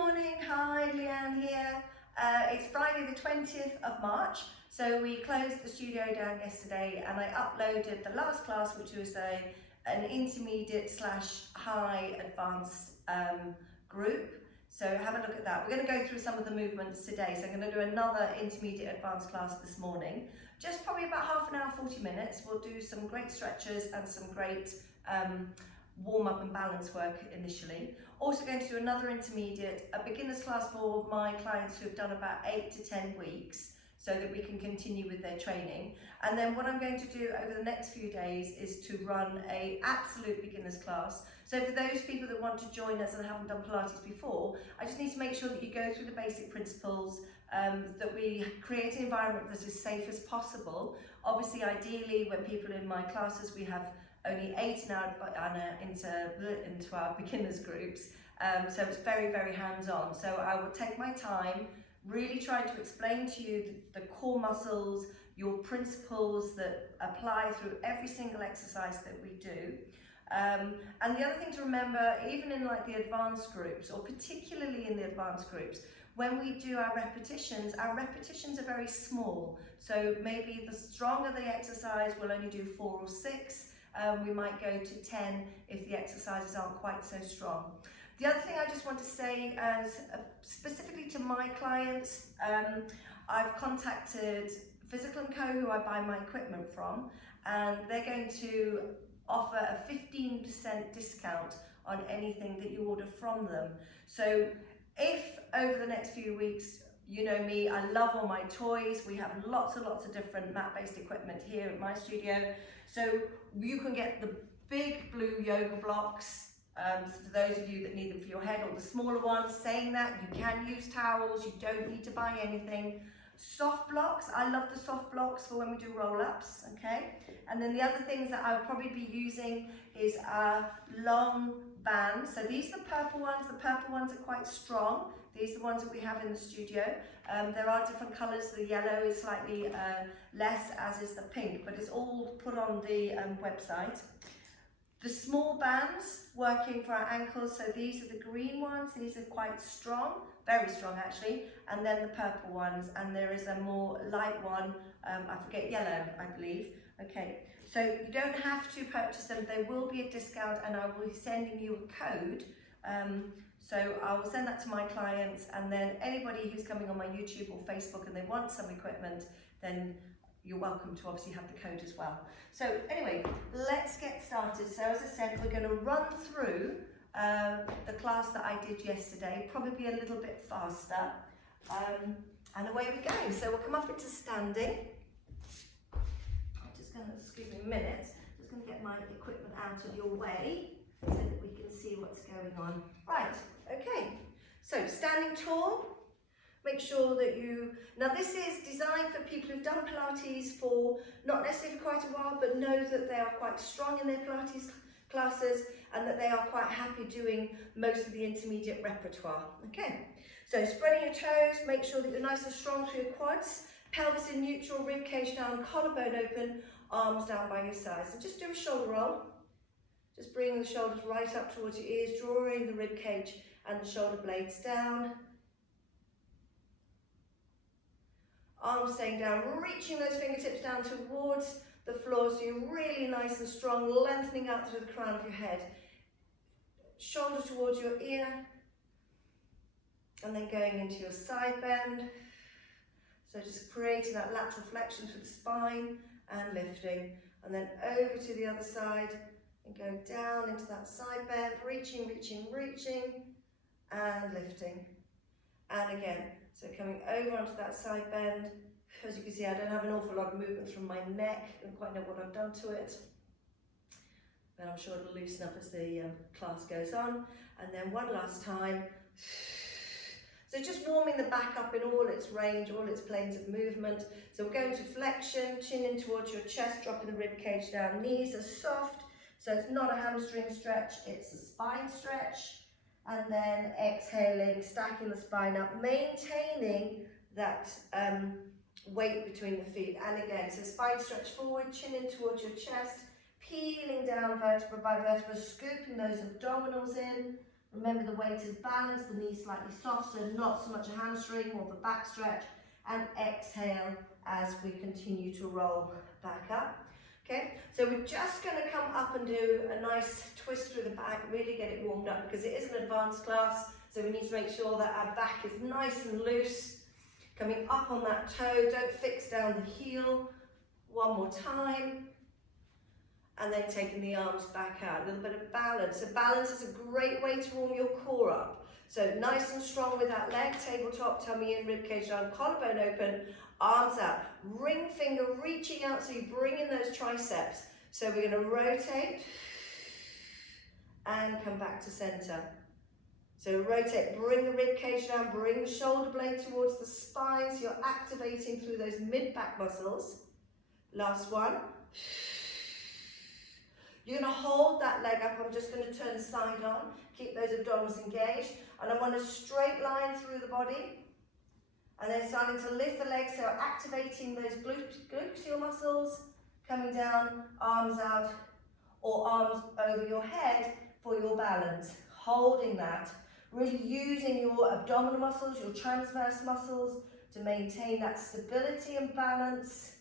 morning, hi, Leanne here. It's Friday the 20th of March, so we closed the studio down yesterday and I uploaded the last class, which was an intermediate / high advanced group. So have a look at that. We're going to go through some of the movements today, so I'm going to do another intermediate advanced class this morning. Just probably about half an hour, 40 minutes. We'll do some great stretches and some great warm up and balance work initially. Also going to do another intermediate, a beginner's class for my clients who have done about 8 to 10 weeks so that we can continue with their training. And then what I'm going to do over the next few days is to run an absolute beginner's class. So for those people that want to join us and haven't done Pilates before, I just need to make sure that you go through the basic principles, that we create an environment that's as safe as possible. Obviously, ideally, when people are in my classes, we have only 8 now into our beginners groups, so it's very, very hands-on. So I will take my time, really trying to explain to you the core muscles, your principles that apply through every single exercise that we do. And the other thing to remember, even in like the advanced groups, or particularly in the advanced groups, when we do our repetitions are very small. So maybe the stronger the exercise, we'll only do 4 or 6. We might go to 10 if the exercises aren't quite so strong. The other thing I just want to say, specifically to my clients, I've contacted Physical & Co, who I buy my equipment from, and they're going to offer a 15% discount on anything that you order from them. So if over the next few weeks, you know me, I love all my toys. We have lots and lots of different mat-based equipment here at my studio. So you can get the big blue yoga blocks, for those of you that need them for your head, or the smaller ones. Saying that, you can use towels, you don't need to buy anything. Soft blocks, I love the soft blocks for when we do roll-ups, okay? And then the other things that I'll probably be using is long bands. So these are the purple ones are quite strong. These are the ones that we have in the studio. There are different colours. The yellow is slightly less, as is the pink, but it's all put on the website. The small bands working for our ankles, so these are the green ones. These are quite strong, very strong actually, and then the purple ones, and there is a more light one, I forget, yellow, I believe. Okay, so you don't have to purchase them. There will be a discount, and I will be sending you a code. So I will send that to my clients, and then anybody who's coming on my YouTube or Facebook and they want some equipment, then you're welcome to obviously have the code as well. So anyway, let's get started. So as I said, we're going to run through the class that I did yesterday, probably a little bit faster, and away we go. So we'll come up into standing. I'm just going to, excuse me a minute, just going to get my equipment out of your way so that we can see what's going on. Right, okay, so standing tall. Make sure that now this is designed for people who've done Pilates for not necessarily for quite a while, but know that they are quite strong in their Pilates classes and that they are quite happy doing most of the intermediate repertoire. Okay, so spreading your toes, make sure that you're nice and strong through your quads, pelvis in neutral, rib cage down, collarbone open, arms down by your sides. And just do a shoulder roll. Just bringing the shoulders right up towards your ears, drawing the rib cage and the shoulder blades down. Arms staying down, reaching those fingertips down towards the floor so you're really nice and strong, lengthening out through the crown of your head. Shoulder towards your ear, and then going into your side bend. So just creating that lateral flexion through the spine and lifting, and then over to the other side and go down into that side bend, reaching, reaching, reaching, and lifting. And again, so coming over onto that side bend. As you can see, I don't have an awful lot of movement from my neck. I don't quite know what I've done to it, but I'm sure it'll loosen up as the class goes on. And then one last time. So just warming the back up in all its range, all its planes of movement. So we're going to flexion, chin in towards your chest, dropping the rib cage down. Knees are soft, so it's not a hamstring stretch, it's a spine stretch. And then exhaling, stacking the spine up, maintaining that weight between the feet. And again, so spine stretch forward, chin in towards your chest, peeling down vertebra by vertebra, scooping those abdominals in, Remember the weight is balanced, the knees slightly soft, so not so much a hamstring, more of a back stretch. And exhale as we continue to roll back up. Okay, so we're just going to come up and do a nice twist through the back, really get it warmed up because it is an advanced class, so we need to make sure that our back is nice and loose. Coming up on that toe, don't fix down the heel. One more time. And then taking the arms back out, a little bit of balance. So balance is a great way to warm your core up. So nice and strong with that leg, tabletop, tummy in, ribcage down, collarbone open, arms out. Ring finger reaching out so you bring in those triceps. So we're going to rotate and come back to center. So rotate, bring the ribcage down, bring the shoulder blade towards the spine so you're activating through those mid-back muscles. Last one. You're going to hold that leg up. I'm just going to turn side on. Keep those abdominals engaged. And I want a straight line through the body. And then starting to lift the legs, so activating those gluteal muscles, coming down, arms out, or arms over your head for your balance. Holding that. Really using your abdominal muscles, your transverse muscles to maintain that stability and balance.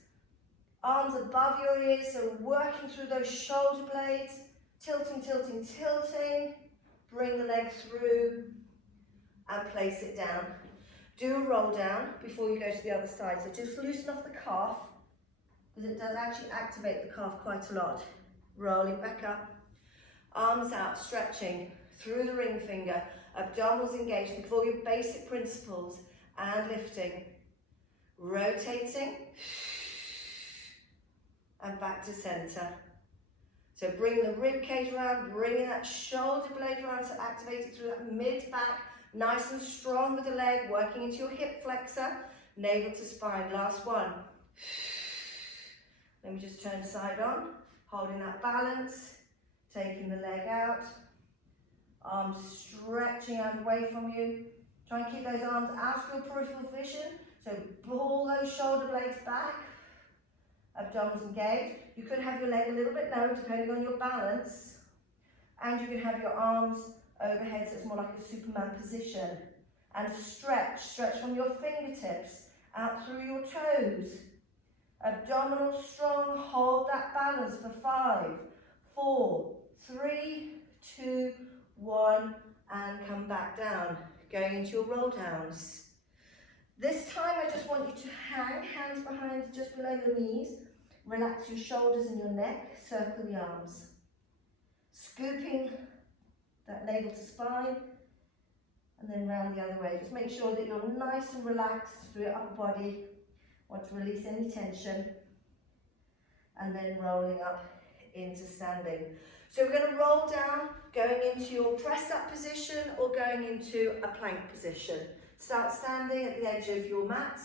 Arms above your ears, so working through those shoulder blades, tilting, tilting, tilting. Bring the leg through and place it down. Do a roll down before you go to the other side. So just loosen off the calf, because it does actually activate the calf quite a lot. Rolling back up. Arms out, stretching through the ring finger. Abdominals engaged. Think of all your basic principles and lifting. Rotating. And back to center. So bring the rib cage around, bringing that shoulder blade around to activate it through that mid-back, nice and strong with the leg, working into your hip flexor, navel to spine. Last one. Let me just turn side on, holding that balance, taking the leg out, arms stretching out away from you. Try and keep those arms out of your peripheral vision, so pull those shoulder blades back. Abdominals engaged. You could have your leg a little bit lower depending on your balance, and you can have your arms overhead so it's more like a Superman position. And stretch from your fingertips out through your toes. Abdominals strong, hold that balance for 5, 4, 3, 2, 1, and come back down. Going into your roll downs. This time I just want you to hang, hands behind just below your knees. Relax your shoulders and your neck, circle the arms. Scooping that navel to spine, and then round the other way. Just make sure that you're nice and relaxed through your upper body. Want to release any tension. And then rolling up into standing. So we're going to roll down, going into your press up position or going into a plank position. Start standing at the edge of your mat,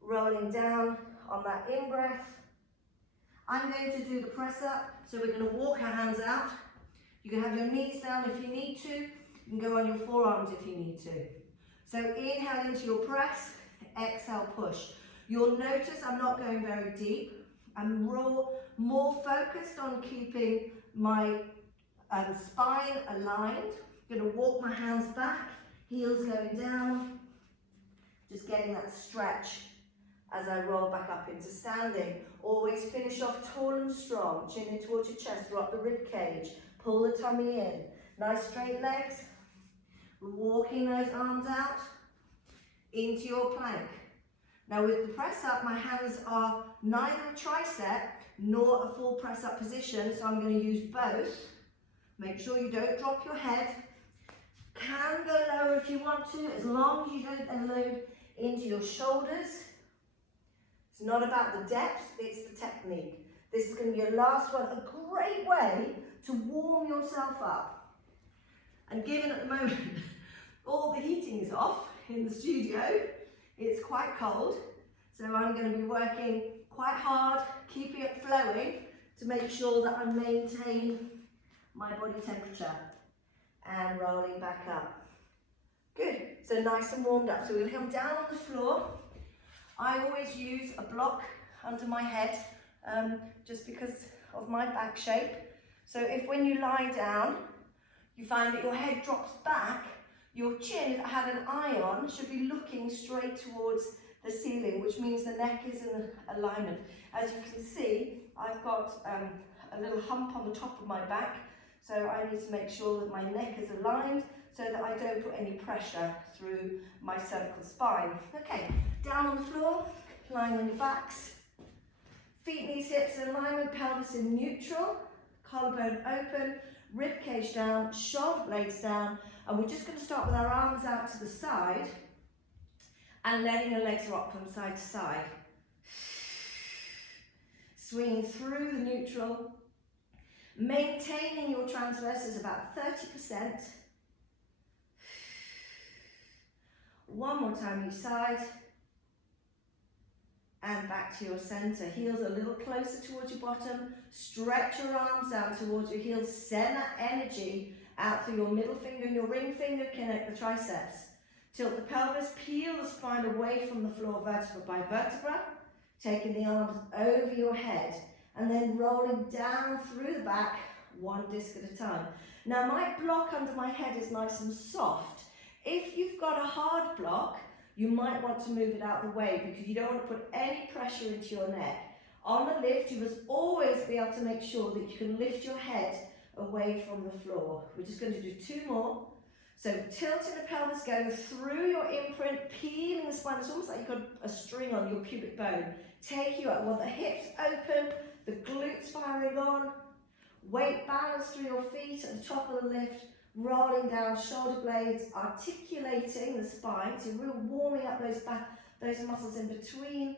rolling down on that in-breath. I'm going to do the press up, so we're going to walk our hands out. You can have your knees down if you need to. You can go on your forearms if you need to. So inhale into your press, exhale, push. You'll notice I'm not going very deep. I'm more focused on keeping my spine aligned. I'm going to walk my hands back. Heels going down, just getting that stretch as I roll back up into standing. Always finish off tall and strong, chin in towards your chest, rock the rib cage, pull the tummy in. Nice straight legs, walking those arms out into your plank. Now with the press up, my hands are neither a tricep nor a full press up position, so I'm going to use both. Make sure you don't drop your head. Can go lower if you want to, as long as you don't then load into your shoulders. It's not about the depth, it's the technique. This is going to be your last one, a great way to warm yourself up. And given at the moment all the heating is off in the studio, it's quite cold, so I'm going to be working quite hard, keeping it flowing to make sure that I maintain my body temperature. And rolling back up. Good, so nice and warmed up. So we're going to come down on the floor. I always use a block under my head just because of my back shape. So if when you lie down, you find that your head drops back, your chin, if it had an eye on, should be looking straight towards the ceiling, which means the neck is in alignment. As you can see, I've got a little hump on the top of my back, so I need to make sure that my neck is aligned so that I don't put any pressure through my cervical spine. Okay, down on the floor, lying on your backs, feet, knees, hips in alignment, pelvis in neutral, collarbone open, rib cage down, shoulder blades down, and we're just going to start with our arms out to the side and letting your legs rock from side to side. Swinging through the neutral, maintaining your transverses about 30%. One more time each side. And back to your center. Heels a little closer towards your bottom. Stretch your arms down towards your heels. Send that energy out through your middle finger and your ring finger. Connect the triceps. Tilt the pelvis. Peel the spine away from the floor vertebra by vertebra. Taking the arms over your head. And then rolling down through the back, one disc at a time. Now my block under my head is nice and soft. If you've got a hard block, you might want to move it out of the way because you don't want to put any pressure into your neck. On the lift, you must always be able to make sure that you can lift your head away from the floor. We're just going to do 2 more. So tilting the pelvis, going through your imprint, peeling the spine. It's almost like you've got a string on your pubic bone. Take you up, want the hips open, the glutes firing on. Weight balance through your feet at the top of the lift. Rolling down, shoulder blades, articulating the spine, so really warming up those muscles in between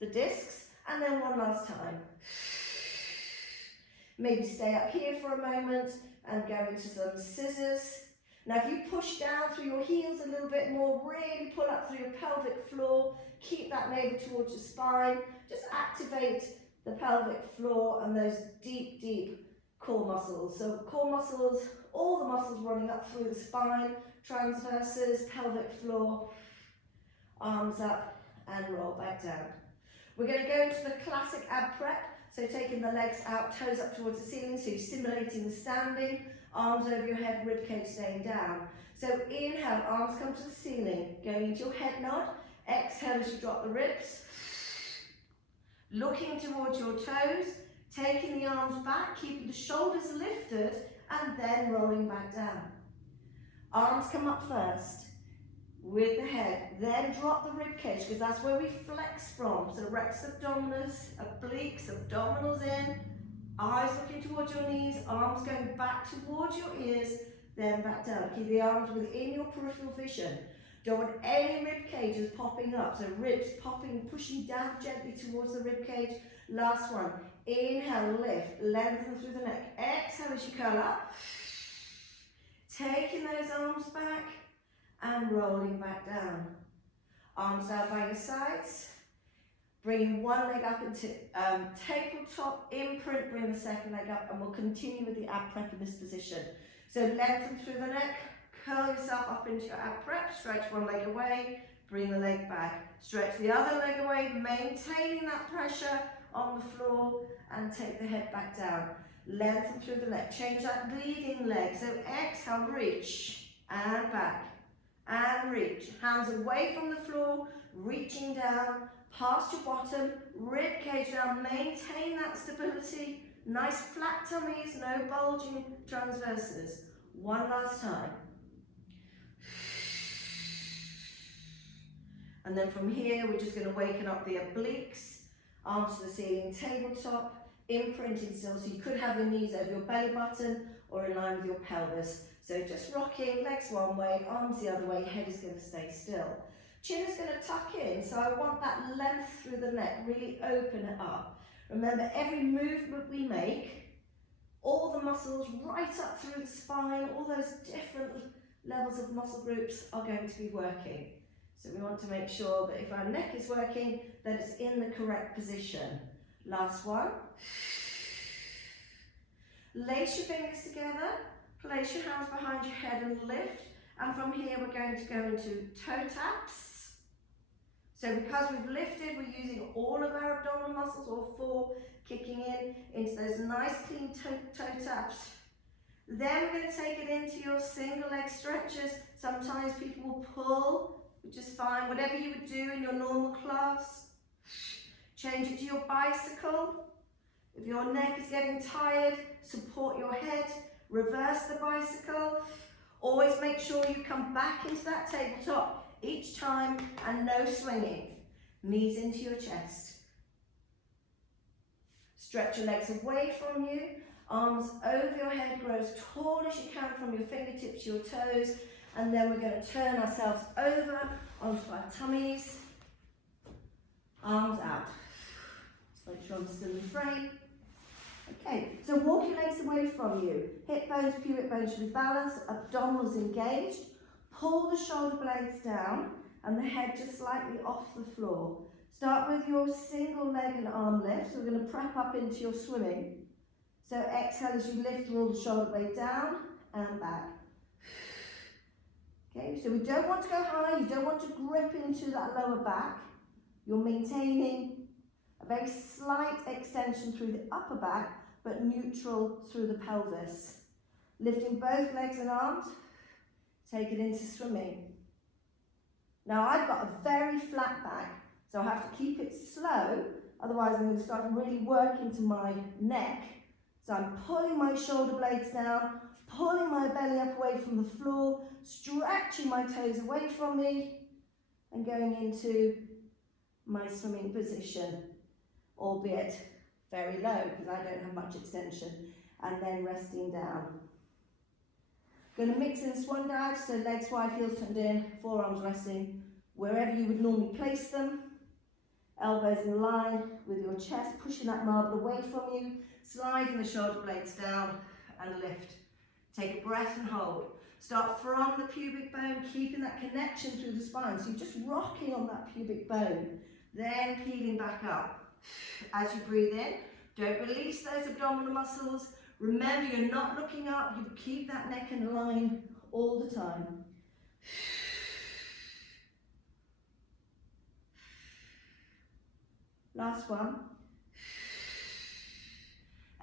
the discs, and then one last time. Maybe stay up here for a moment and go into some scissors. Now if you push down through your heels a little bit more, really pull up through your pelvic floor, keep that navel towards your spine, just activate the pelvic floor and those deep, deep core muscles. So core muscles, all the muscles running up through the spine, transverses, pelvic floor, arms up and roll back down. We're going to go into the classic ab prep, so taking the legs out, toes up towards the ceiling, so you're simulating the standing, arms over your head, rib cage staying down. So inhale, arms come to the ceiling, going into your head nod, exhale as you drop the ribs, looking towards your toes, taking the arms back, keeping the shoulders lifted, and then rolling back down. Arms come up first with the head, then drop the rib cage because that's where we flex from. So rectus abdominis, obliques, abdominals in, eyes looking towards your knees, arms going back towards your ears, then back down. Keep the arms within your peripheral vision. Don't want any rib cages popping up. So ribs popping, pushing down gently towards the rib cage. Last one. Inhale, lift, lengthen through the neck. Exhale as you curl up. Taking those arms back and rolling back down. Arms down by your sides. Bringing one leg up into tabletop imprint. Bring the second leg up and we'll continue with the ab prep in this position. So lengthen through the neck. Curl yourself up into your ab prep. Stretch one leg away. Bring the leg back. Stretch the other leg away. Maintaining that pressure on the floor and take the head back down. Lengthen through the neck. Change that leading leg. So exhale, reach and back and reach. Hands away from the floor, reaching down past your bottom, rib cage down. Maintain that stability. Nice flat tummies, no bulging transverses. One last time. And then from here, we're just going to waken up the obliques. Arms to the ceiling, tabletop, imprinting still, so you could have your knees over your belly button or in line with your pelvis. So just rocking, legs one way, arms the other way, head is going to stay still. Chin is going to tuck in, so I want that length through the neck, really open it up. Remember, every movement we make, all the muscles right up through the spine, all those different levels of muscle groups are going to be working. So we want to make sure that if our neck is working, that it's in the correct position. Last one. Lace your fingers together, place your hands behind your head and lift. And from here, we're going to go into toe taps. So because we've lifted, we're using all of our abdominal muscles, all four, kicking in into those nice clean toe taps. Then we're going to take it into your single leg stretches. Sometimes people will pull, which is fine. Whatever you would do in your normal class. Change it to your bicycle. If your neck is getting tired, support your head. Reverse the bicycle. Always make sure you come back into that tabletop each time and no swinging. Knees into your chest. Stretch your legs away from you. Arms over your head, grow as tall as you can from your fingertips to your toes. And then we're going to turn ourselves over onto our tummies. Arms out. Let's make sure I'm still in frame. Okay, so walk your legs away from you. Hip bones, pubic bones should be balanced, abdominals engaged. Pull the shoulder blades down and the head just slightly off the floor. Start with your single leg and arm lift. So we're going to prep up into your swimming. So exhale as you lift, roll the shoulder blade down and back. Okay, so we don't want to go high, you don't want to grip into that lower back. You're maintaining a very slight extension through the upper back, but neutral through the pelvis. Lifting both legs and arms, take it into swimming. Now I've got a very flat back, so I have to keep it slow, otherwise I'm going to start really working to my neck. So I'm pulling my shoulder blades down, pulling my belly up away from the floor, stretching my toes away from me, and going into my swimming position, albeit very low because I don't have much extension, and then resting down. Going to mix in swan dive, so legs wide, heels turned in, forearms resting wherever you would normally place them. Elbows in line with your chest, pushing that marble away from you, sliding the shoulder blades down and lift. Take a breath and hold. Start from the pubic bone, keeping that connection through the spine. So you're just rocking on that pubic bone, then peeling back up. As you breathe in, don't release those abdominal muscles. Remember, you're not looking up, you keep that neck in line all the time. Last one.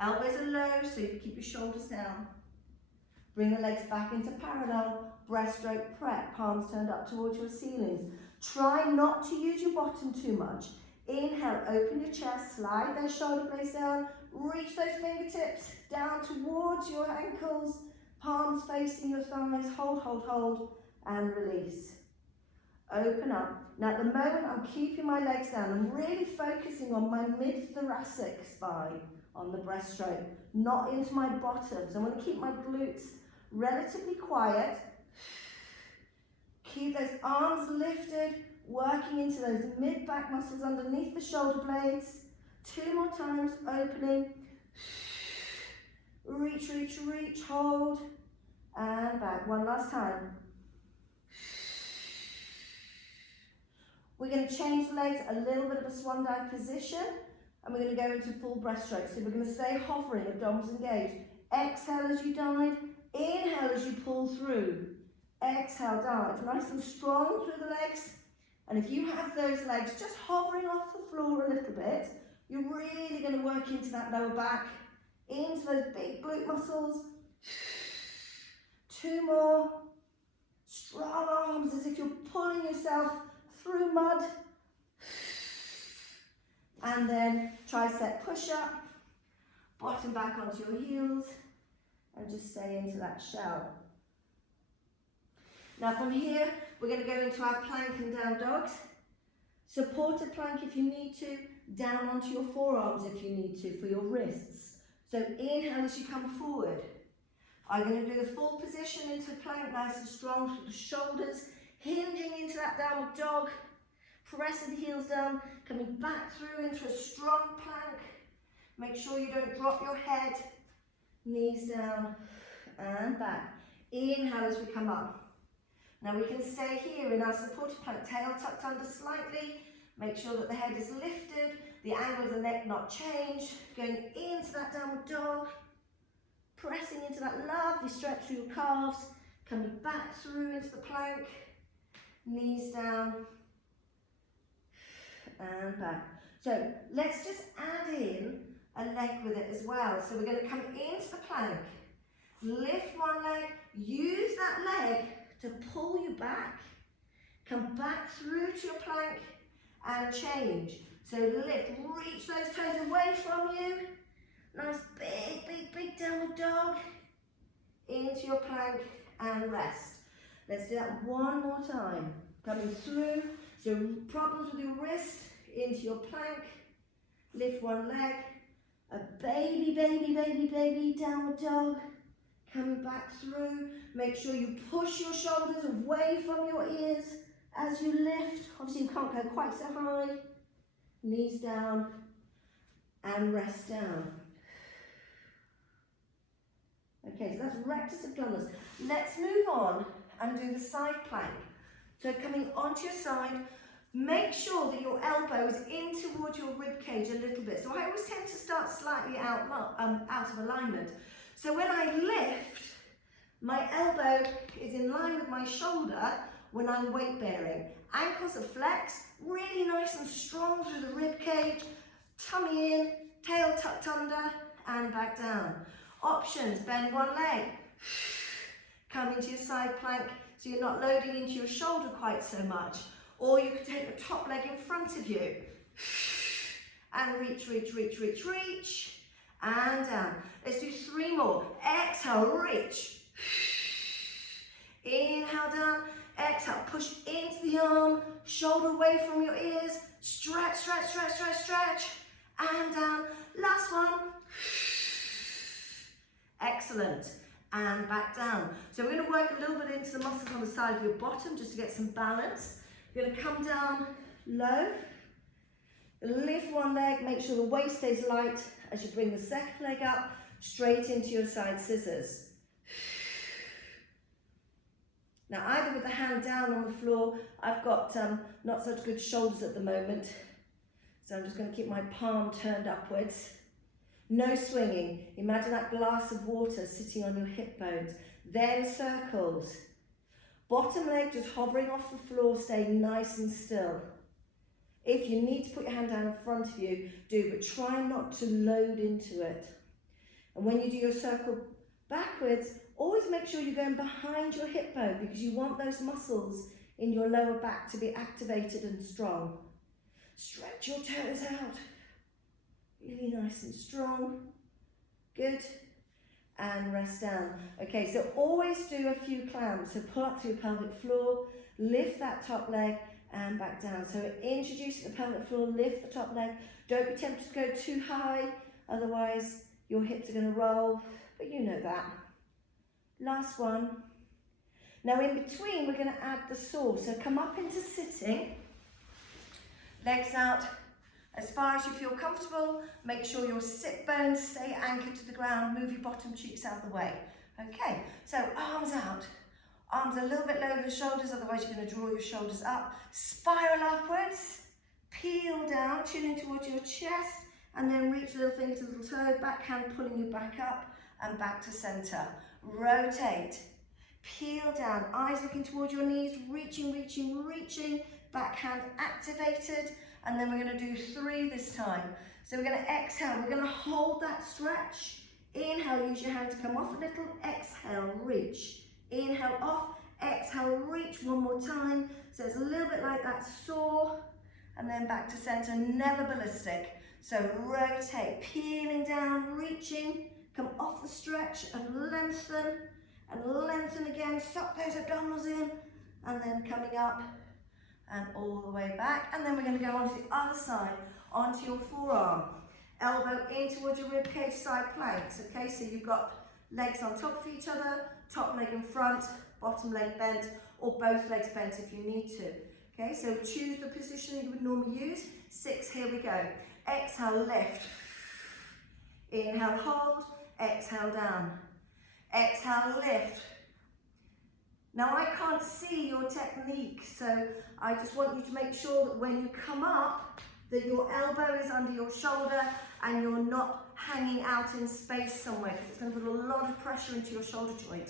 Elbows are low, so you keep your shoulders down. Bring the legs back into parallel, breaststroke prep, palms turned up towards your ceilings. Try not to use your bottom too much. Inhale, open your chest, slide those shoulder blades down, reach those fingertips down towards your ankles, palms facing your thighs, hold, hold, hold, and release. Open up. Now at the moment I'm keeping my legs down. I'm really focusing on my mid-thoracic spine, on the breaststroke, not into my bottoms. I want to keep my glutes relatively quiet. Keep those arms lifted, working into those mid-back muscles underneath the shoulder blades. 2 more times, opening. Reach, reach, reach, hold, and back. One last time. We're going to change the legs, a little bit of a swan dive position, and we're going to go into full breaststroke. So we're going to stay hovering, abdominals engaged. Exhale as you dive, inhale as you pull through. Exhale, dive, nice and strong through the legs. And if you have those legs just hovering off the floor a little bit, you're really going to work into that lower back, into those big glute muscles. 2 more. Strong arms as if you're pulling yourself through mud. And then tricep push up, bottom back onto your heels, and just stay into that shell. Now from here, we're going to go into our plank and down dogs. Supported plank if you need to, down onto your forearms if you need to for your wrists. So inhale as you come forward. I'm going to do the full position into plank, nice and strong through the shoulders, hinging into that downward dog, pressing the heels down, coming back through into a strong plank. Make sure you don't drop your head, knees down and back. Inhale as we come up. Now we can stay here in our supported plank, tail tucked under slightly. Make sure that the head is lifted, the angle of the neck not changed. Going into that downward dog, pressing into that lovely stretch through your calves, coming back through into the plank, knees down and back. So let's just add in a leg with it as well. So we're going to come into the plank Lift one leg, use that leg to pull you back. Come back through to your plank and change. So lift, reach those toes away from you. Nice big, big, big downward dog. Into your plank and rest. Let's do that one more time. Coming through, so problems with your wrist, into your plank. Lift one leg. A baby, baby, baby, baby downward dog. Coming back through. Make sure you push your shoulders away from your ears as you lift. Obviously you can't go quite so high. Knees down and rest down. Okay, so that's rectus abdominis. Let's move on and do the side plank. So coming onto your side, make sure that your elbow is in towards your rib cage a little bit. So I always tend to start slightly out of alignment. So when I lift, my elbow is in line with my shoulder when I'm weight bearing. Ankles are flexed, really nice and strong through the rib cage. Tummy in, tail tucked under and back down. Options, bend one leg. Come into your side plank so you're not loading into your shoulder quite so much. Or you could take the top leg in front of you. And reach, reach, reach, reach, reach. And down. Let's do 3 more. Exhale, reach. Inhale down. Exhale, push into the arm. Shoulder away from your ears. Stretch, stretch, stretch, stretch, stretch. And down. Last one. Excellent. And back down. So we're going to work a little bit into the muscles on the side of your bottom just to get some balance. You're going to come down low. Lift one leg, make sure the waist stays light as you bring the second leg up, straight into your side scissors. Now either with the hand down on the floor, I've got not such good shoulders at the moment, so I'm just going to keep my palm turned upwards. No swinging. Imagine that glass of water sitting on your hip bones. Then circles. Bottom leg just hovering off the floor, staying nice and still. If you need to put your hand down in front of you, do, but try not to load into it. And when you do your circle backwards, always make sure you're going behind your hip bone because you want those muscles in your lower back to be activated and strong. Stretch your toes out. Really nice and strong. Good. And rest down. Okay, so always do a few clams. So pull up to your pelvic floor, lift that top leg and back down. So introduce the pelvic floor, lift the top leg. Don't be tempted to go too high, otherwise your hips are going to roll, but you know that. Last one. Now in between we're going to add the saw. So come up into sitting, legs out as far as you feel comfortable. Make sure your sit bones stay anchored to the ground. Move your bottom cheeks out of the way. Okay, so arms out. Arms a little bit lower than the shoulders, otherwise you're going to draw your shoulders up. Spiral upwards. Peel down, chin in towards your chest. And then reach little finger to little toe. Back hand pulling you back up and back to center. Rotate. Peel down. Eyes looking towards your knees. Reaching, reaching, reaching. Back hand activated. And then we're going to do 3 this time. So we're going to exhale. We're going to hold that stretch. Inhale, use your hand to come off a little. Exhale, reach. Inhale off. Exhale, reach one more time. So it's a little bit like that saw. And then back to center, never ballistic. So rotate, peeling down, reaching. Come off the stretch and lengthen again. Suck those abdominals in. And then coming up. And all the way back, and then we're going to go onto the other side, onto your forearm. Elbow in towards your ribcage, side planks. Okay, so you've got legs on top of each other, top leg in front, bottom leg bent, or both legs bent if you need to. Okay, so choose the position that you would normally use. 6, here we go. Exhale, lift. Inhale, hold. Exhale, down. Exhale, lift. Now I can't see your technique, so I just want you to make sure that when you come up, that your elbow is under your shoulder and you're not hanging out in space somewhere, because it's going to put a lot of pressure into your shoulder joint.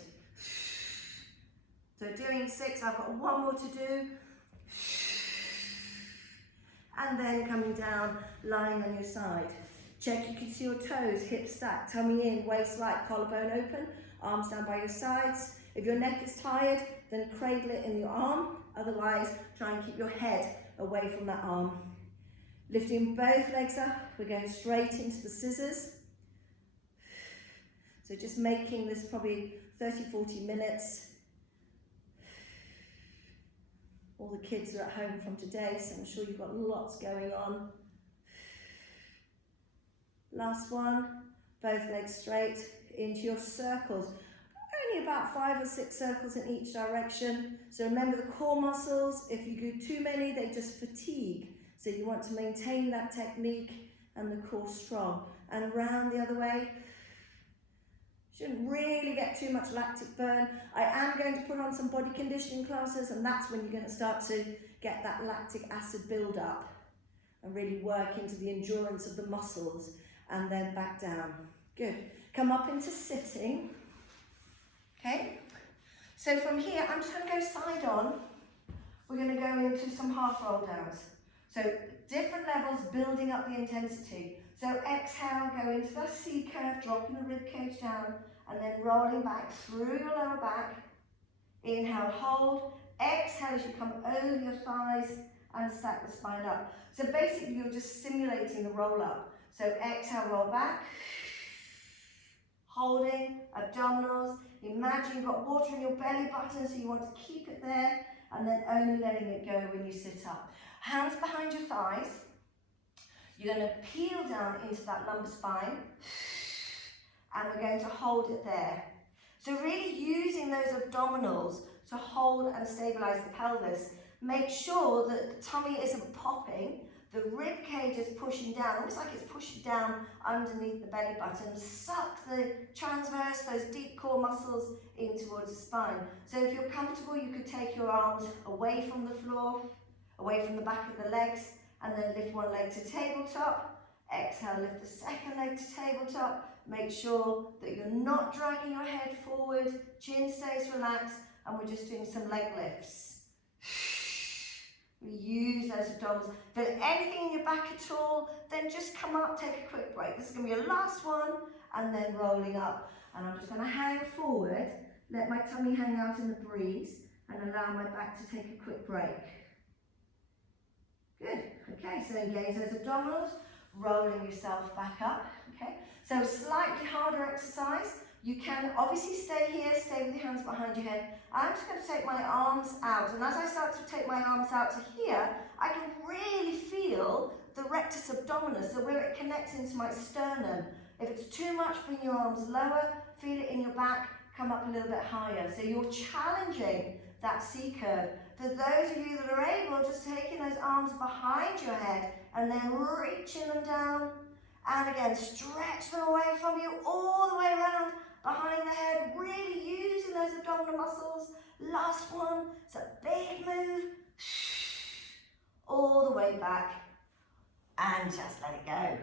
So doing 6, I've got 1 more to do. And then coming down, lying on your side. Check you can see your toes, hips stacked, tummy in, waist light, collarbone open. arms down by your sides. If your neck is tired, then cradle it in your arm. Otherwise, try and keep your head away from that arm. Lifting both legs up, we're going straight into the scissors. So just making this probably 30-40 minutes. All the kids are at home from today, so I'm sure you've got lots going on. Last one, both legs straight into your circles. Only about 5 or 6 circles in each direction. So remember the core muscles, if you do too many, they just fatigue. So you want to maintain that technique and the core strong. And round the other way. Shouldn't really get too much lactic burn. I am going to put on some body conditioning classes, and that's when you're going to start to get that lactic acid build up and really work into the endurance of the muscles, and then back down. Good. Come up into sitting. Okay. So from here, I'm just going to go side on. We're going to go into some half roll downs. So different levels, building up the intensity. So exhale, go into that C curve, dropping the rib cage down, and then rolling back through your lower back. Inhale, hold. Exhale as you come over your thighs and stack the spine up. So basically you're just simulating the roll up. So exhale, roll back. Holding, abdominals. Imagine you've got water in your belly button, so you want to keep it there, and then only letting it go when you sit up. Hands behind your thighs. You're going to peel down into that lumbar spine, and we're going to hold it there. So really using those abdominals to hold and stabilize the pelvis. Make sure that the tummy isn't popping, the rib cage is pushing down, almost like it's pushing down underneath the belly button. Suck the transverse, those deep core muscles in towards the spine. So if you're comfortable, you could take your arms away from the floor, away from the back of the legs, and then lift one leg to tabletop. Exhale, lift the second leg to tabletop. Make sure that you're not dragging your head forward, chin stays relaxed, and we're just doing some leg lifts. We use those abdominals. If there's anything in your back at all, then just come up, take a quick break. This is going to be your last one, and then rolling up. And I'm just going to hang forward, let my tummy hang out in the breeze, and allow my back to take a quick break. Good. Okay, so engage those abdominals, rolling yourself back up. Okay, so slightly harder exercise. You can obviously stay here, stay with your hands behind your head. I'm just going to take my arms out, and as I start to take my arms out to here, I can really feel the rectus abdominis, so where it connects into my sternum. If it's too much, bring your arms lower, feel it in your back, come up a little bit higher. So you're challenging that C curve. For those of you that are able, just taking those arms behind your head and then reaching them down, and again, stretch them away from you all the way around behind the head, really using those abdominal muscles. Last one, it's a big move, all the way back, and just let it go.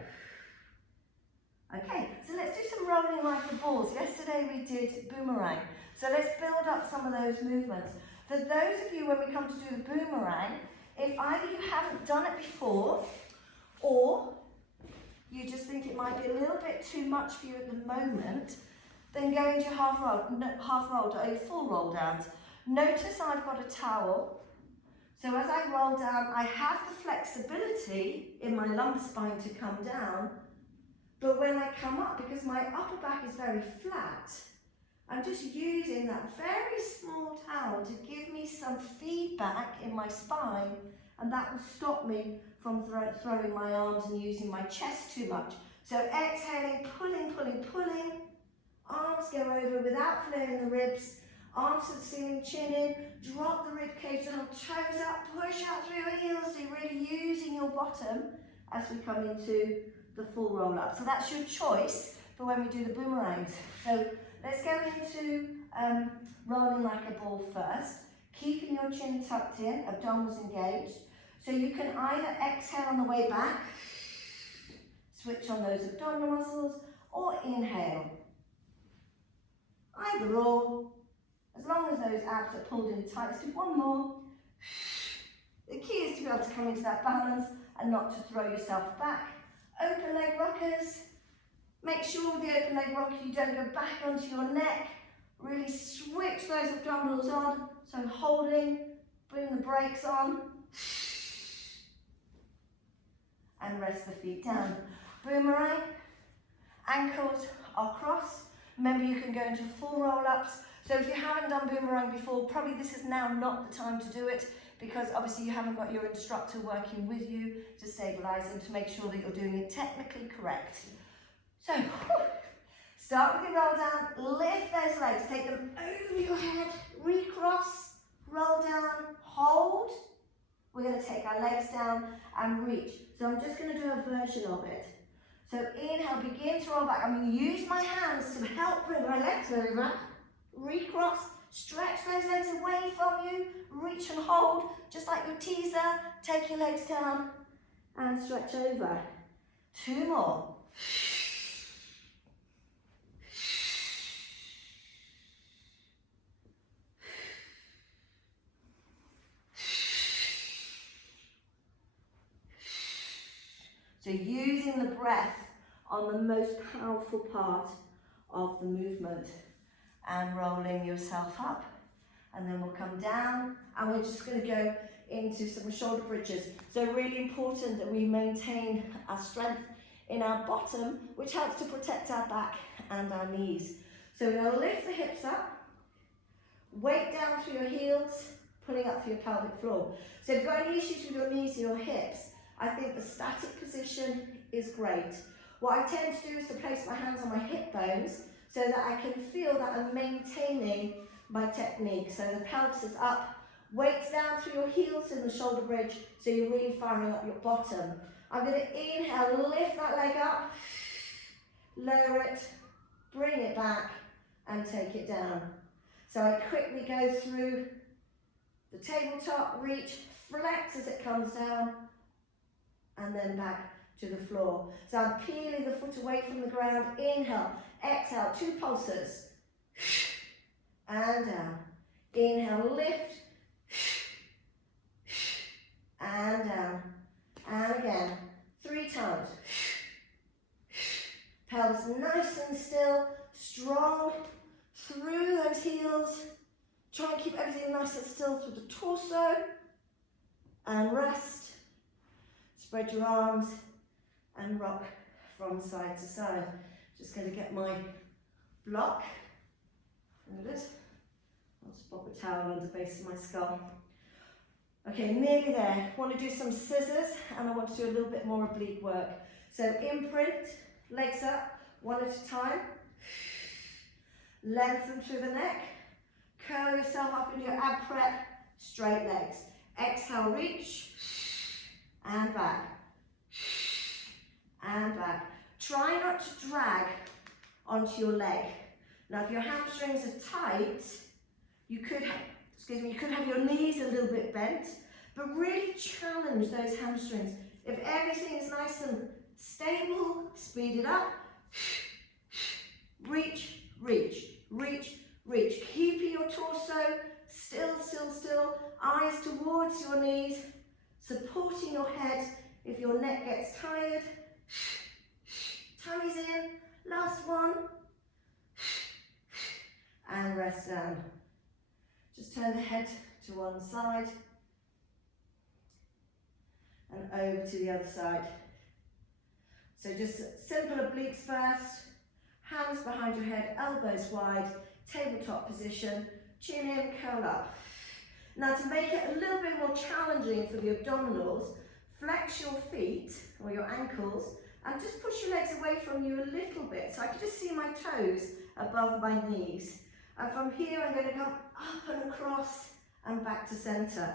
Okay, so let's do some rolling like the balls. Yesterday we did boomerang, so let's build up some of those movements. For those of you, when we come to do the boomerang, if either you haven't done it before, or you just think it might be a little bit too much for you at the moment, then go into half roll to full roll downs. Notice I've got a towel, so as I roll down, I have the flexibility in my lumbar spine to come down, but when I come up, because my upper back is very flat, I'm just using that very small towel to give me some feedback in my spine, and that will stop me from throwing my arms and using my chest too much. So exhaling, pulling, pulling, pulling. Arms go over without flaring the ribs. Arms to the ceiling, chin in. Drop the rib cage down, toes up, push out through your heels. So you're really using your bottom as we come into the full roll up. So that's your choice for when we do the boomerangs. So let's go into rolling like a ball first. Keeping your chin tucked in, abdominals engaged. So you can either exhale on the way back, switch on those abdominal muscles, or inhale. Either or, as long as those abs are pulled in tight. Let's do one more. The key is to be able to come into that balance and not to throw yourself back. Open leg rockers. Make sure with the open leg rocker you don't go back onto your neck Really switch those abdominals on. So holding, bring the brakes on. And rest the feet down. Boomerang, ankles are crossed. Remember, you can go into full roll-ups. So if you haven't done boomerang before, probably this is now not the time to do it, because obviously you haven't got your instructor working with you to stabilize and to make sure that you're doing it technically correct. So, start with your roll down, lift those legs, take them over your head, recross, roll down, hold. We're going to take our legs down and reach. So I'm just going to do a version of it. So inhale, begin to roll back. I'm going to use my hands to help bring my legs over. Recross, stretch those legs away from you, reach and hold, just like your teaser. Take your legs down and stretch over. 2 more. So using the breath on the most powerful part of the movement and rolling yourself up. And then we'll come down and we're just going to go into some shoulder bridges. So really important that we maintain our strength in our bottom, which helps to protect our back and our knees. So we're going to lift the hips up, weight down through your heels, pulling up through your pelvic floor. So if you've got any issues with your knees or your hips, I think the static position is great. What I tend to do is to place my hands on my hip bones so that I can feel that I'm maintaining my technique. So the pelvis is up, weights down through your heels in the shoulder bridge, so you're really firing up your bottom. I'm going to inhale, lift that leg up, lower it, bring it back, and take it down. So I quickly go through the tabletop, reach, flex as it comes down, and then back to the floor. So I'm peeling the foot away from the ground. Inhale, exhale, 2 pulses. And down. Inhale, lift. And down. And again, 3 times. Pelvis nice and still, strong through those heels. Try and keep everything nice and still through the torso. And rest. Spread your arms and rock from side to side. Just going to get my block. There it is. I'll just pop a towel on the base of my skull. Okay, nearly there. I want to do some scissors and I want to do a little bit more oblique work. So imprint, legs up, 1 at a time. Lengthen through the neck. Curl yourself up into your ab prep. Straight legs. Exhale, reach. And back. And back. Try not to drag onto your leg. Now if your hamstrings are tight, you could have your knees a little bit bent, but really challenge those hamstrings. If everything is nice and stable, speed it up. Reach, reach, reach, reach. Keeping your torso still, still, still. Eyes towards your knees. Supporting your head if your neck gets tired. Tummies in. Last one. And rest down. Just turn the head to one side. And over to the other side. So just simple obliques first. Hands behind your head, elbows wide. Tabletop position. Chin in, curl up. Now to make it a little bit more challenging for the abdominals, flex your feet or your ankles and just push your legs away from you a little bit so I can just see my toes above my knees. And from here I'm going to come up and across and back to centre.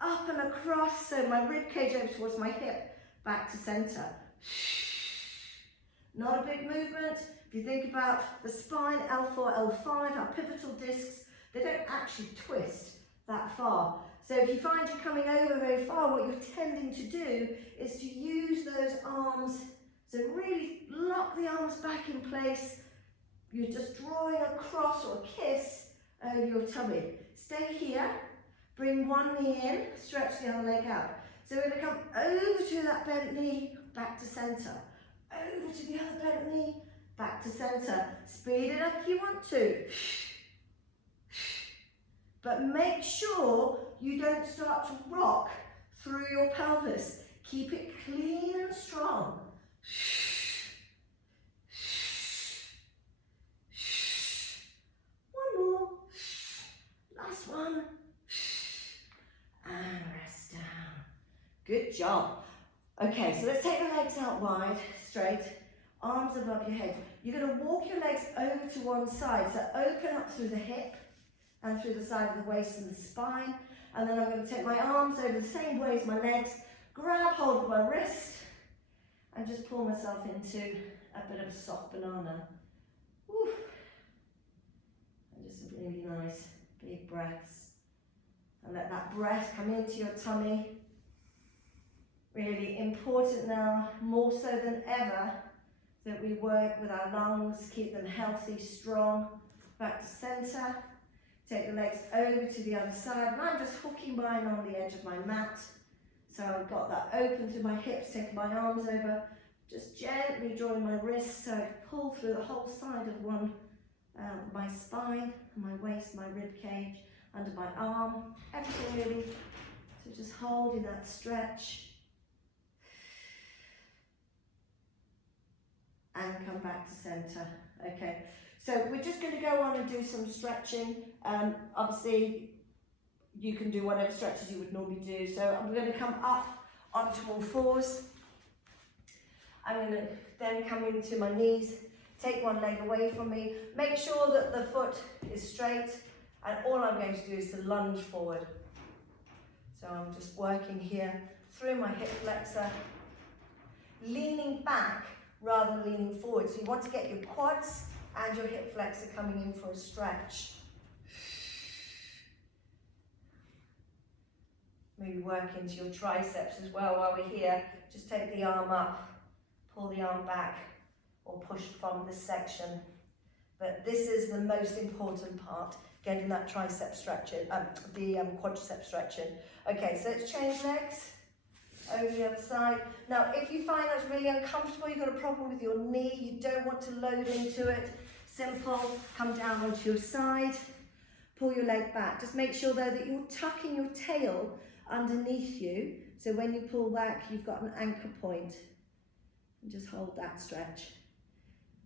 Up and across, so my rib cage over towards my hip, back to centre. Not a big movement. If you think about the spine, L4, L5, our pivotal discs, they don't actually twist that far. So if you find you're coming over very far, what you're tending to do is to use those arms. So really lock the arms back in place. You're just drawing a cross or a kiss over your tummy. Stay here. Bring one knee in, stretch the other leg out. So we're going to come over to that bent knee, back to centre. Over to the other bent knee, back to centre. Speed it up if you want to. But make sure you don't start to rock through your pelvis. Keep it clean and strong. One more. Last one. And rest down. Good job. Okay, so let's take the legs out wide, straight, arms above your head. You're going to walk your legs over to one side, so open up through the hip and through the side of the waist and the spine. And then I'm going to take my arms over the same way as my legs, grab hold of my wrist, and just pull myself into a bit of a soft banana. Woo. And just some really nice big breaths. And let that breath come into your tummy. Really important now, more so than ever, that we work with our lungs, keep them healthy, strong. Back to center. Take the legs over to the other side. And I'm just hooking mine on the edge of my mat. So I've got that open through my hips, taking my arms over, just gently drawing my wrists so I can pull through the whole side of my spine, my waist, my rib cage, under my arm, everything really. So just holding that stretch. And come back to center. Okay, so we're just going to go on and do some stretching. Obviously, you can do whatever stretches you would normally do. So I'm going to come up onto all fours. I'm going to then come into my knees, take one leg away from me, make sure that the foot is straight, and all I'm going to do is to lunge forward. So I'm just working here through my hip flexor, leaning back rather than leaning forward. So you want to get your quads and your hip flexor coming in for a stretch. Maybe work into your triceps as well while we're here. Just take the arm up, pull the arm back, or push from this section. But this is the most important part, getting that tricep stretching, the quadricep stretching. Okay, so let's change legs. Over the other side. Now, if you find that's really uncomfortable, you've got a problem with your knee, you don't want to load into it, simple, come down onto your side, pull your leg back. Just make sure though that you're tucking your tail underneath you, so when you pull back, you've got an anchor point. And just hold that stretch.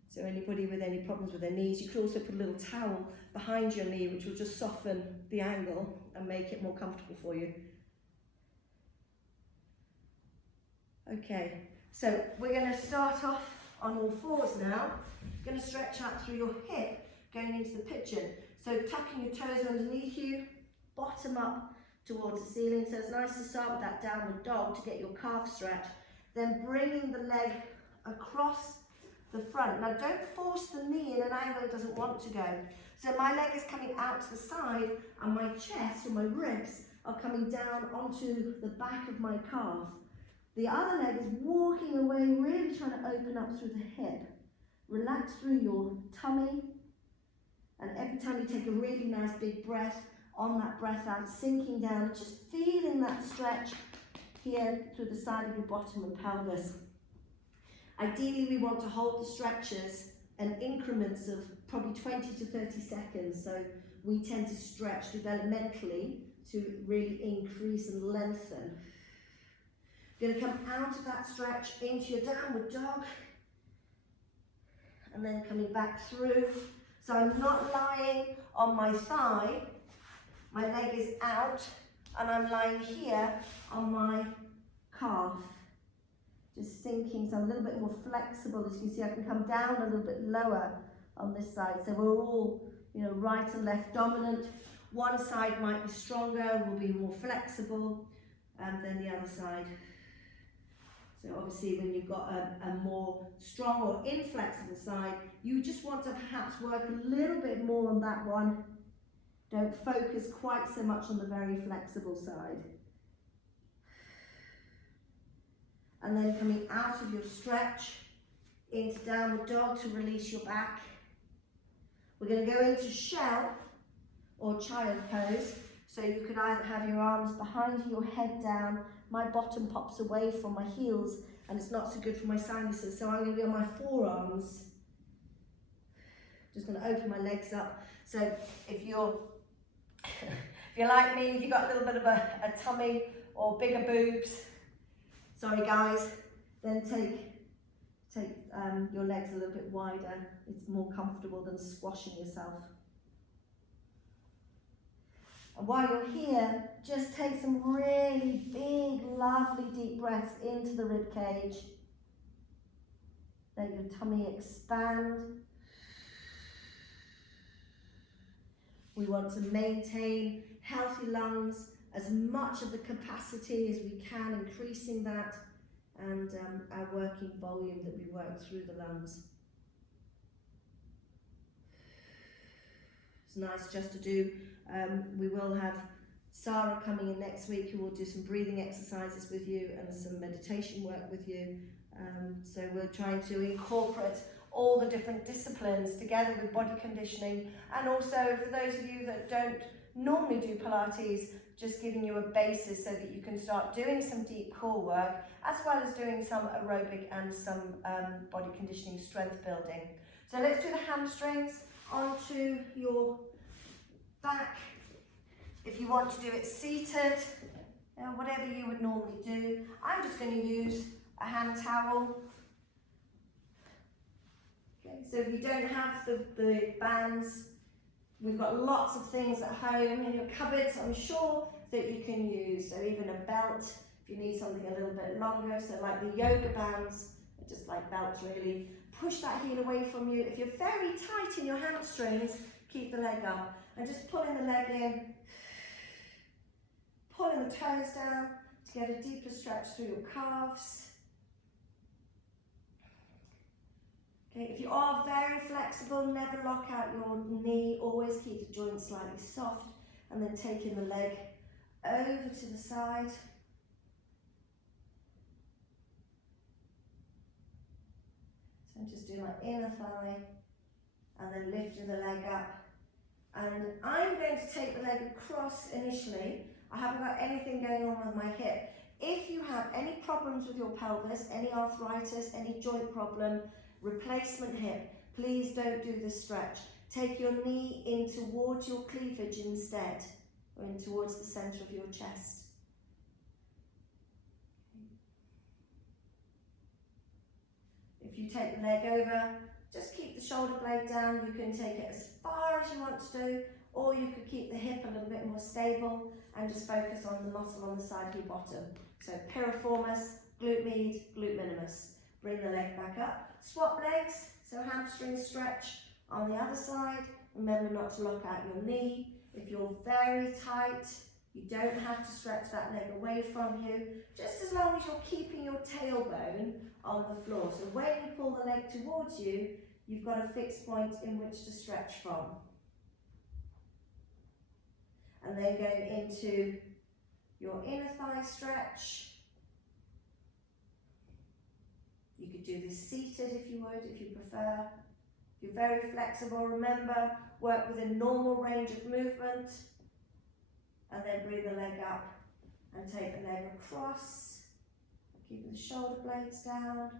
So anybody with any problems with their knees, you could also put a little towel behind your knee, which will just soften the angle and make it more comfortable for you. Okay, so we're going to start off on all fours now. You're going to stretch out through your hip, going into the pigeon. So tucking your toes underneath you, bottom up towards the ceiling. So it's nice to start with that downward dog to get your calf stretch. Then bringing the leg across the front. Now don't force the knee in an angle it doesn't want to go. So my leg is coming out to the side and my chest or my ribs are coming down onto the back of my calf. The other leg is walking away, really trying to open up through the hip. Relax through your tummy. And every time you take a really nice big breath, on that breath out, sinking down, just feeling that stretch here through the side of your bottom and pelvis. Ideally, we want to hold the stretches in increments of probably 20 to 30 seconds. So we tend to stretch developmentally to really increase and lengthen. You're going to come out of that stretch into your downward dog. And then coming back through. So I'm not lying on my thigh. My leg is out. And I'm lying here on my calf. Just sinking, so I'm a little bit more flexible. As you can see, I can come down a little bit lower on this side. So we're all, right and left dominant. One side might be stronger, will be more flexible, than the other side. So obviously when you've got a more strong or inflexible side, you just want to perhaps work a little bit more on that one. Don't focus quite so much on the very flexible side. And then coming out of your stretch into downward dog to release your back. We're going to go into shell or child pose. So you could either have your arms behind you, your head down. My bottom pops away from my heels and it's not so good for my sinuses. So I'm going to be on my forearms. Just going to open my legs up. So if you're If you're like me, if you've got a little bit of a tummy or bigger boobs, sorry guys, then take your legs a little bit wider. It's more comfortable than squashing yourself. And while you're here, just take some really big, lovely deep breaths into the rib cage. Let your tummy expand. We want to maintain healthy lungs, as much of the capacity as we can, increasing that, and our working volume that we work through the lungs. It's nice just to do. We will have Sarah coming in next week, who will do some breathing exercises with you and some meditation work with you. So we're trying to incorporate all the different disciplines together with body conditioning, and also for those of you that don't normally do Pilates, just giving you a basis so that you can start doing some deep core work, as well as doing some aerobic and some body conditioning strength building. So let's do the hamstrings onto your back. If you want to do it seated, whatever you would normally do, I'm just going to use a hand towel. Okay, so if you don't have the bands, we've got lots of things at home in your cupboards, I'm sure, that you can use. So even a belt, if you need something a little bit longer, so like the yoga bands, just like belts really. Push that heel away from you. If you're very tight in your hamstrings, keep the leg up. And just pulling the leg in, pulling the toes down to get a deeper stretch through your calves. Okay, if you are very flexible, never lock out your knee, always keep the joint slightly soft, and then taking the leg over to the side. So I'm just doing my inner thigh, and then lifting the leg up. And I'm going to take the leg across initially. I haven't got anything going on with my hip. If you have any problems with your pelvis, any arthritis, any joint problem, replacement hip, please don't do this stretch. Take your knee in towards your cleavage instead, or in towards the center of your chest. If you take the leg over, just keep the shoulder blade down. You can take it as far as you want to do, or you could keep the hip a little bit more stable and just focus on the muscle on the side of your bottom. So piriformis, glute med, glute minimus. Bring the leg back up. Swap legs, so hamstring stretch on the other side. Remember not to lock out your knee. If you're very tight, you don't have to stretch that leg away from you, just as long as you're keeping your tailbone on the floor. So when you pull the leg towards you, you've got a fixed point in which to stretch from. And then going into your inner thigh stretch. You could do this seated if you would, if you prefer. If you're very flexible, remember, work within normal range of movement. And then bring the leg up and take the leg across. Keeping the shoulder blades down.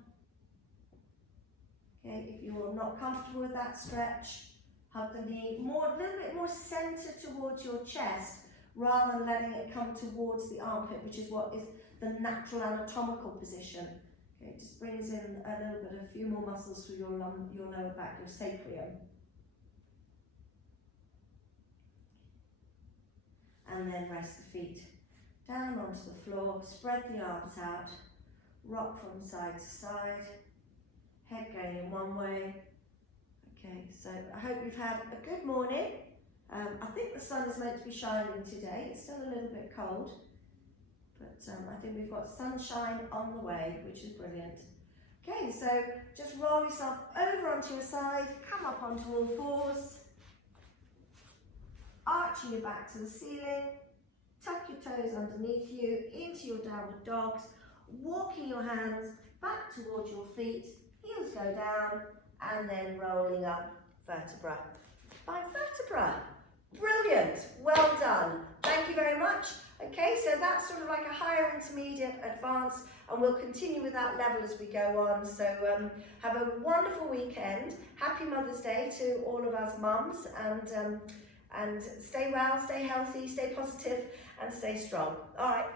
Okay, if you're not comfortable with that stretch, hug the knee a little bit more centered towards your chest, rather than letting it come towards the armpit, which is what is the natural anatomical position. Okay, it just brings in a few more muscles through your lower back, your sacrum. And then rest the feet down onto the floor, spread the arms out, rock from side to side, head going in one way. Okay, so I hope you've had a good morning. I think the sun is meant to be shining today. It's still a little bit cold, but I think we've got sunshine on the way, which is brilliant. Okay, so just roll yourself over onto your side, come up onto all fours, arching your back to the ceiling, tuck your toes underneath you into your downward dogs, walking your hands back towards your feet, heels go down, and then rolling up vertebra by vertebra. Brilliant, well done. Thank you very much. Okay, so that's sort of like a higher intermediate advanced, and we'll continue with that level as we go on. So have a wonderful weekend. Happy Mother's Day to all of us mums, and and stay well, stay healthy, stay positive, and stay strong. All right.